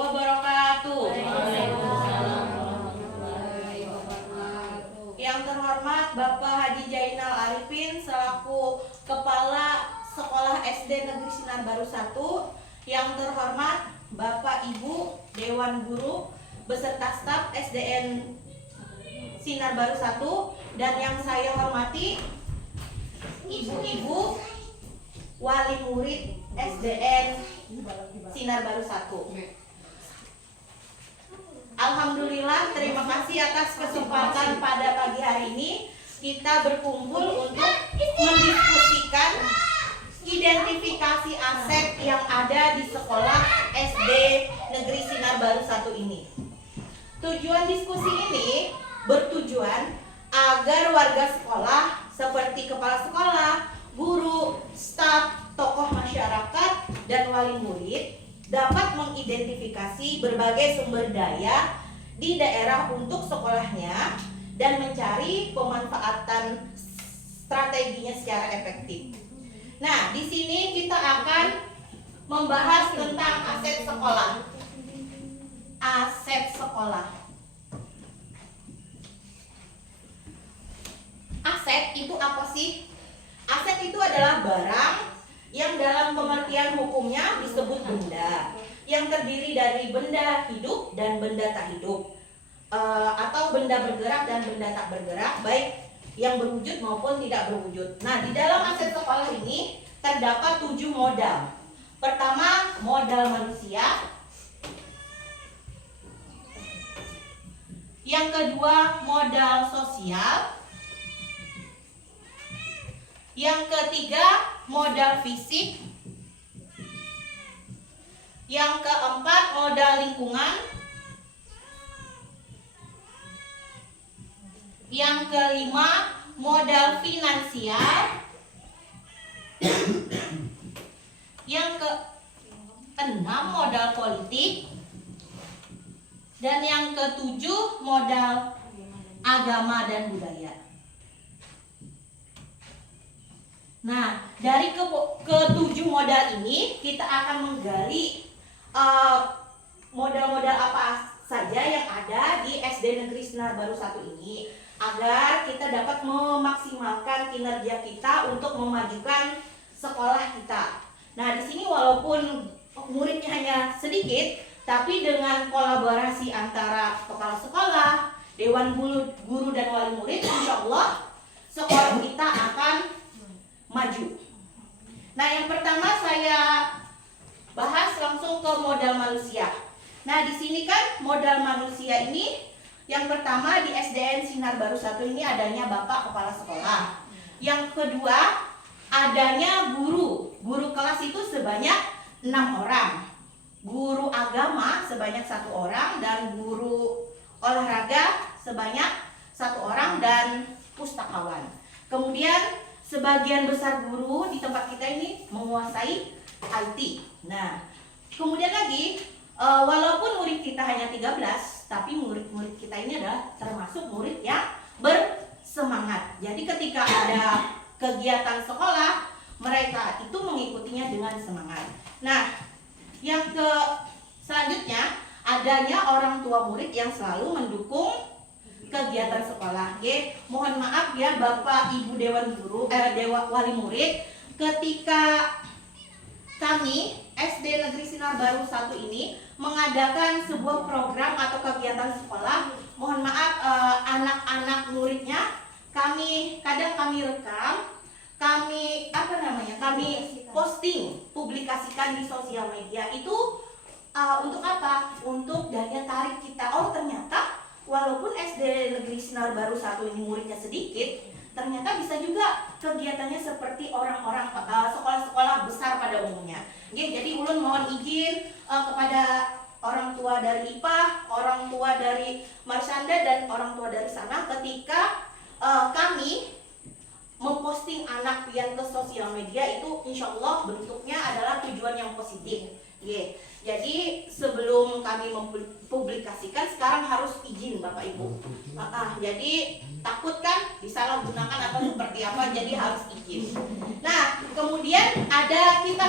wabarakatuh. Waalaikumsalam warahmatullahi wabarakatuh. Yang terhormat Bapak Haji Jainal Arifin selaku Kepala Sekolah SD Negeri Sinar Baru 1. Yang terhormat Bapak Ibu Dewan Guru beserta staf SDN Sinar Baru 1, dan yang saya hormati ibu-ibu wali murid SDN Sinar Baru 1. Alhamdulillah, terima kasih atas kesempatan pada pagi hari ini kita berkumpul untuk mendiskusikan identifikasi aset yang ada di sekolah SD Negeri Sinar Baru 1 ini. Tujuan diskusi ini bertujuan agar warga sekolah seperti kepala sekolah, guru, staf, tokoh masyarakat, dan wali murid dapat mengidentifikasi berbagai sumber daya di daerah untuk sekolahnya dan mencari pemanfaatan strateginya secara efektif. Nah, di sini kita akan membahas tentang aset sekolah. Aset sekolah. Aset itu apa sih? Aset itu adalah barang yang dalam pengertian hukumnya disebut benda, yang terdiri dari benda hidup dan benda tak hidup, atau benda bergerak dan benda tak bergerak, baik yang berwujud maupun tidak berwujud. Nah, di dalam aset sekolah ini terdapat 7 modal. Pertama, modal manusia. Yang kedua, modal sosial. Yang ketiga, modal fisik. Yang keempat, modal lingkungan. Yang kelima, modal finansial. Yang keenam, modal politik. Dan yang ketujuh, modal agama dan budaya. Nah, dari ketujuh modal ini kita akan menggali modal-modal apa saja yang ada di SD Negeri Sinar Baru 1 ini, agar kita dapat memaksimalkan kinerja kita untuk memajukan sekolah kita. Nah, di sini walaupun muridnya hanya sedikit, tapi dengan kolaborasi antara kepala sekolah, dewan guru dan wali murid, insya Allah sekolah kita akan maju. Nah, yang pertama saya bahas langsung ke modal manusia. Nah, di sini kan modal manusia ini yang pertama di SDN Sinar Baru 1 ini adanya Bapak Kepala Sekolah. Yang kedua, adanya guru. Guru kelas itu sebanyak 6 orang. Guru agama sebanyak 1 orang, dan guru olahraga sebanyak 1 orang, dan pustakawan. Kemudian sebagian besar guru di tempat kita ini menguasai IT. Nah, kemudian lagi, walaupun murid kita hanya 13, tapi murid-murid kita ini adalah termasuk murid yang bersemangat. Jadi ketika ada kegiatan sekolah, mereka itu mengikutinya dengan semangat. Nah, yang selanjutnya adanya orang tua murid yang selalu mendukung kegiatan sekolah. Mohon maaf ya Bapak Ibu Dewan Guru, wali murid, ketika kami SD Negeri Sinar Baru 1 ini mengadakan sebuah program atau kegiatan sekolah, mohon maaf anak-anak muridnya kami rekam, kami posting, publikasikan di sosial media. Itu untuk apa? Untuk daya tarik kita. Oh, ternyata walaupun SD Negeri Sinar Baru 1 ini muridnya sedikit, ternyata bisa juga kegiatannya seperti orang-orang sekolah-sekolah besar pada umumnya. Jadi ulun mohon izin kepada orang tua dari IPA, orang tua dari Marsyanda, dan orang tua dari sana ketika kami memposting anak pian ke sosial media, itu insya Allah bentuknya adalah tujuan yang positif. Jadi sebelum kami mempublikasikan, sekarang harus izin Bapak Ibu. Jadi takut kan disalahgunakan atau seperti apa, jadi harus izin. Nah, kemudian ada kita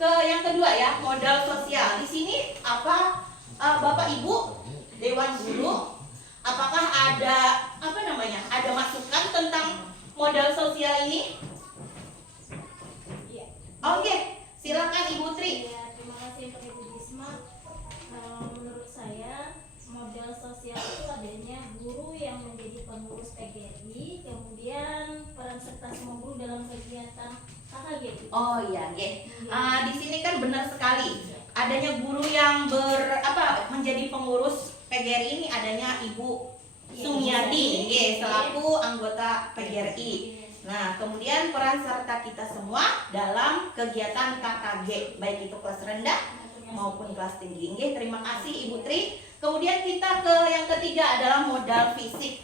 ke yang kedua ya, modal sosial. Di sini Ibu Dewan Guru, apakah ada ada masukan tentang modal sosial ini? Iya. Oke, silakan Ibu Tri. Ya, terima kasih untuk Ibu Bisma. Menurut saya modal sosial itu adanya guru yang menjadi pengurus PGRI, kemudian peran serta semua guru dalam kegiatan KKG. Oh iya, di sini kan benar sekali. Adanya guru yang menjadi pengurus PGRI ini adanya Ibu Sumiati, selaku anggota PGRI. Nah, kemudian peran serta kita semua dalam kegiatan KKG, baik itu kelas rendah maupun kelas tinggi. Terima kasih Ibu Tri. Kemudian kita ke yang ketiga adalah modal fisik.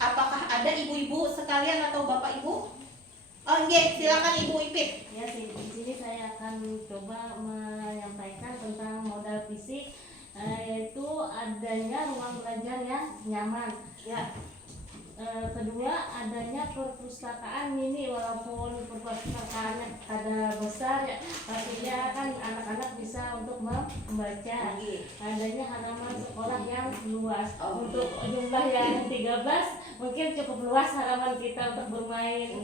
Apakah ada ibu-ibu sekalian atau bapak ibu? Silakan Ibu Ipit. Ya, di sini saya akan coba menyampaikan tentang modal fisik, yaitu adanya ruang belajar yang nyaman. Ya. Kedua, adanya perpustakaan mini, walaupun perpustakaannya ada besar ya, pastinya kan anak-anak bisa untuk membaca. Adanya halaman sekolah yang luas. Untuk jumlah yang 13 mungkin cukup luas halaman kita untuk bermain.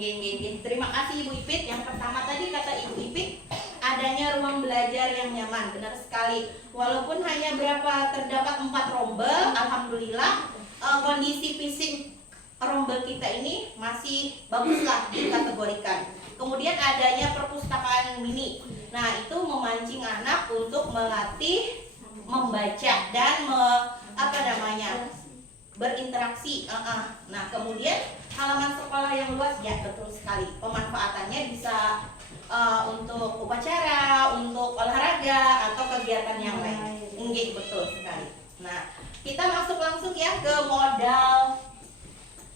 Terima kasih Ibu Ipit. Yang pertama tadi kata Ibu Ipit, adanya ruang belajar yang nyaman. Benar sekali. Walaupun hanya terdapat 4 rombel, alhamdulillah kondisi fisik rombel kita ini masih baguslah dikategorikan. Kemudian adanya perpustakaan mini. Nah, itu memancing anak untuk melatih membaca dan berinteraksi. Nah, kemudian halaman sekolah yang luas, ya betul sekali. Pemanfaatannya bisa untuk upacara, untuk olahraga atau kegiatan yang lain. Betul sekali. Nah, kita masuk langsung ya ke modal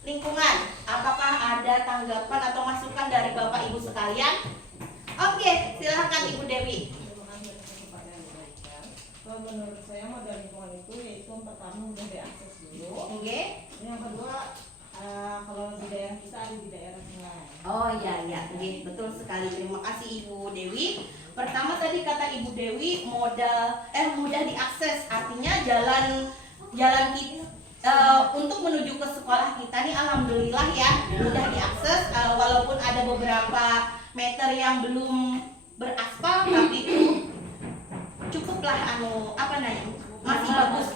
lingkungan. Apakah ada tanggapan atau masukan dari Bapak Ibu sekalian? Oke, silakan Ibu Dewi. Terima kasih atas kesempatan yang diberikan. Kalau menurut saya modal lingkungan itu yaitu yang pertama mudah diakses dulu. Yang kedua, kalau di daerah kita ada di daerah sungai. Oh iya, betul sekali. Terima kasih Ibu Dewi. Pertama tadi kata Ibu Dewi mudah diakses, artinya jalan kita untuk menuju ke sekolah kita nih alhamdulillah ya mudah diakses, walaupun ada beberapa meter yang belum beraspal tapi itu cukuplah masih bagus.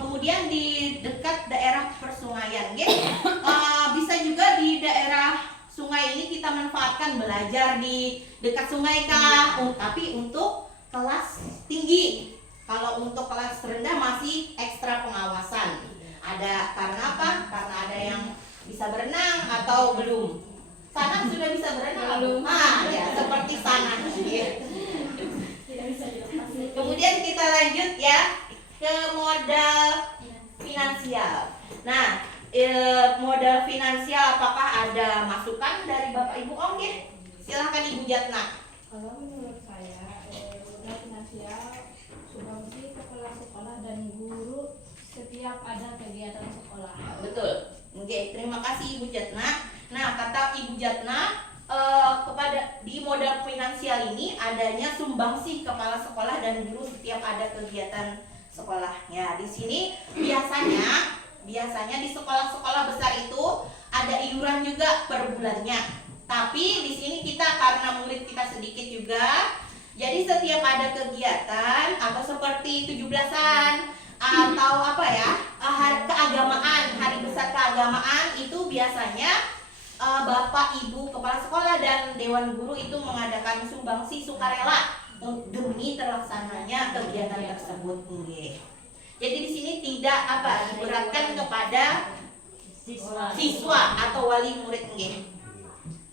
Kemudian di dekat daerah persungaian, bisa juga di daerah sungai ini kita manfaatkan belajar di dekat sungai tapi untuk kelas tinggi. Kalau untuk kelas rendah masih ekstra pengawasan. Karena apa? Karena ada yang bisa berenang atau belum. Sana sudah bisa berenang belum? Ya seperti sana. Kemudian kita lanjut ya ke modal finansial. Nah, modal finansial apakah ada masukan dari Bapak Ibu? Silahkan Ibu Jatna. Kalau menurut saya modal finansial sumbangsi kepala sekolah dan guru setiap ada kegiatan sekolah. Betul. Terima kasih Ibu Jatna. Nah, kata Ibu Jatna, kepada di modal finansial ini adanya sumbangsih kepala sekolah dan guru setiap ada kegiatan sekolahnya. Di sini biasanya di sekolah-sekolah besar itu ada iuran juga per bulannya. Tapi di sini kita karena murid kita sedikit juga, jadi setiap ada kegiatan atau seperti 17-an atau keagamaan, hari besar keagamaan itu biasanya Bapak Ibu kepala sekolah dan dewan guru itu mengadakan sumbangsi sukarela demi terlaksananya kegiatan tersebut. Jadi di sini tidak diberatkan kepada siswa atau wali murid.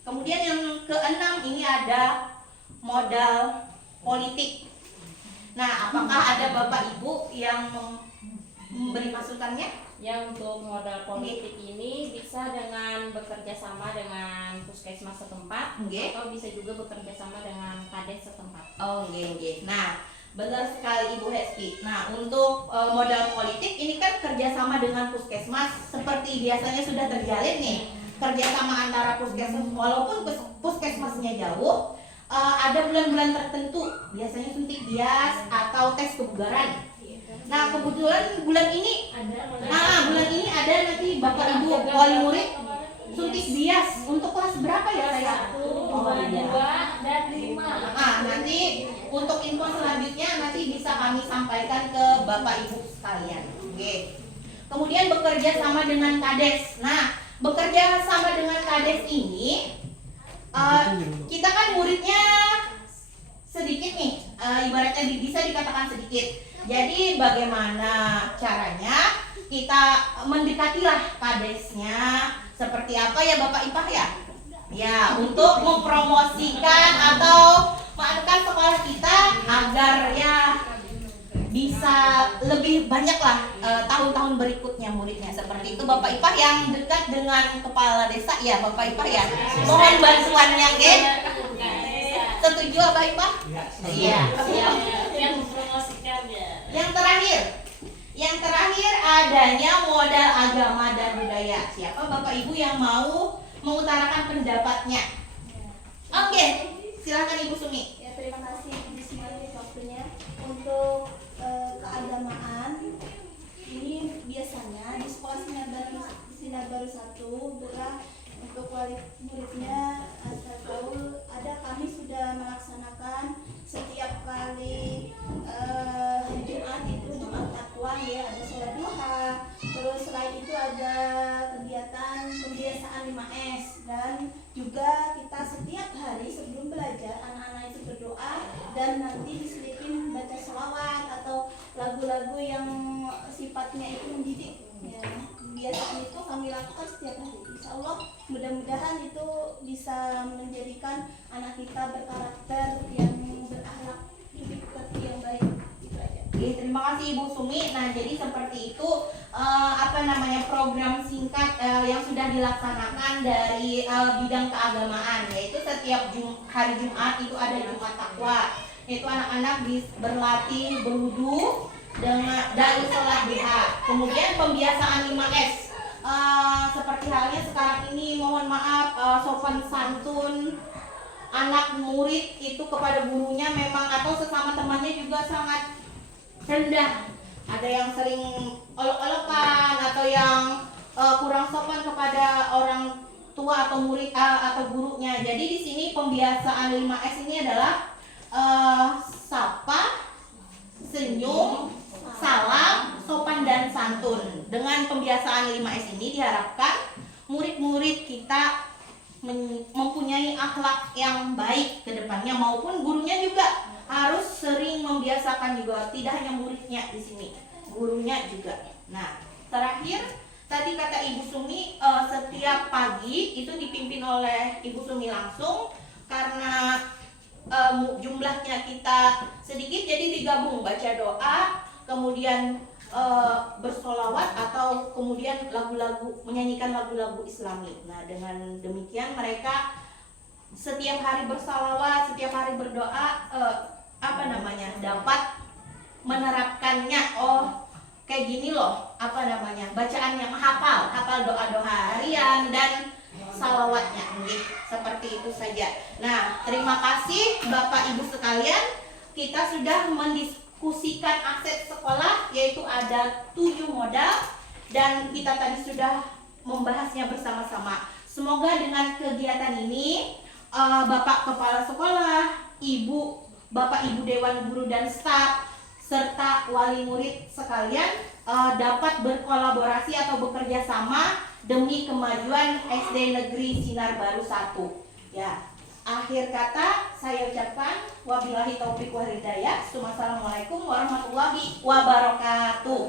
Kemudian yang keenam ini ada modal politik. Nah, apakah ada Bapak Ibu yang memberi masukannya? Ya, untuk modal politik ini bisa dengan bekerja sama dengan puskesmas setempat atau bisa juga bekerja sama dengan kades setempat. Nah, benar sekali Ibu Hesti. Nah, untuk modal politik ini kan kerjasama dengan puskesmas seperti biasanya sudah terjalin nih. Kerjasama antara puskesmas, walaupun puskesmasnya jauh, ada bulan-bulan tertentu, biasanya suntik bias atau tes kebugaran. Nah kebetulan bulan ini ada nanti Bapak Ibu wali murid suntik bias untuk kelas berapa ya saya? 1, 2, dan 5. Nanti untuk info selanjutnya nanti bisa kami sampaikan ke Bapak Ibu sekalian. Oke. Kemudian bekerja sama dengan Kades. Nah, bekerja sama dengan Kades ini kita kan muridnya sedikit nih, ibaratnya bisa dikatakan sedikit. Jadi bagaimana caranya kita mendekatilah Kadesnya seperti apa ya Bapak Ipah ya? Ya, untuk mempromosikan atau mengadakan sekolah kita agar ya bisa lebih banyak lah tahun-tahun berikutnya muridnya. Seperti itu Bapak Ipah yang dekat dengan kepala desa ya Bapak Ipah ya. Mohon bantuannya, oke? Setuju Bapak Ipah? Iya. Yang mempromosikan ya. Yang terakhir adanya modal agama dan budaya. Siapa Bapak Ibu yang mau mengutarakan pendapatnya? Oke, silakan Ibu Sumi. Ya, terima kasih Ibu Ismail waktunya. Untuk keagamaan ini biasanya di sekolah Sinar Baru 1 Belah untuk wali muridnya asal tahu kami sudah melaksanakan setiap kali Jumat itu Jumat takwa ya, ada sholat duha, terus selain itu ada kegiatan pembiasaan 5S, dan juga kita setiap hari sebelum belajar anak-anak itu berdoa dan nanti diselipin baca sholawat atau lagu-lagu yang sifatnya itu mendidik ya. Kebiasaan itu kami lakukan setiap hari. Insya Allah mudah-mudahan itu bisa menjadikan anak kita berkarakter yang berakhlak lebih seperti yang baik. Itu aja. Oke, terima kasih Ibu Sumi. Nah, jadi seperti itu program singkat yang sudah dilaksanakan dari bidang keagamaan, yaitu setiap hari Jumat itu ada Jumat Takwa. Yaitu anak-anak berlatih berwudu dari sholat duha. Kemudian pembiasaan 5S. Seperti halnya sekarang ini mohon maaf sopan santun anak murid itu kepada gurunya memang atau sesama temannya juga sangat rendah. Ada yang sering olok-olokan atau yang kurang sopan kepada orang tua atau murid atau gurunya. Jadi di sini pembiasaan 5S ini adalah sapa, senyum, salam, sopan dan santun. Dengan pembiasaan 5S ini diharapkan murid-murid kita mempunyai akhlak yang baik ke depannya, maupun gurunya juga harus sering membiasakan juga, tidak hanya muridnya di sini, gurunya juga. Nah, terakhir tadi kata Ibu Sumi setiap pagi itu dipimpin oleh Ibu Sumi langsung karena jumlahnya kita sedikit, jadi digabung baca doa, kemudian bersolawat atau kemudian menyanyikan lagu-lagu Islami. Nah, dengan demikian mereka setiap hari bersolawat, setiap hari berdoa, dapat menerapkannya. Kayak gini loh, bacaan yang hafal doa-doa harian dan salawatnya. Seperti itu saja. Nah, terima kasih Bapak Ibu sekalian. Kita sudah mendiskusikan aset sekolah, yaitu ada 7 modal, dan kita tadi sudah membahasnya bersama-sama. Semoga dengan kegiatan ini Bapak Kepala Sekolah, Bapak Ibu Dewan Guru dan staf, serta wali murid sekalian dapat berkolaborasi atau bekerja sama demi kemajuan SD Negeri Sinar Baru 1. Ya, akhir kata saya ucapkan wabillahi taufiq wal hidayah. Assalamualaikum warahmatullahi wabarakatuh.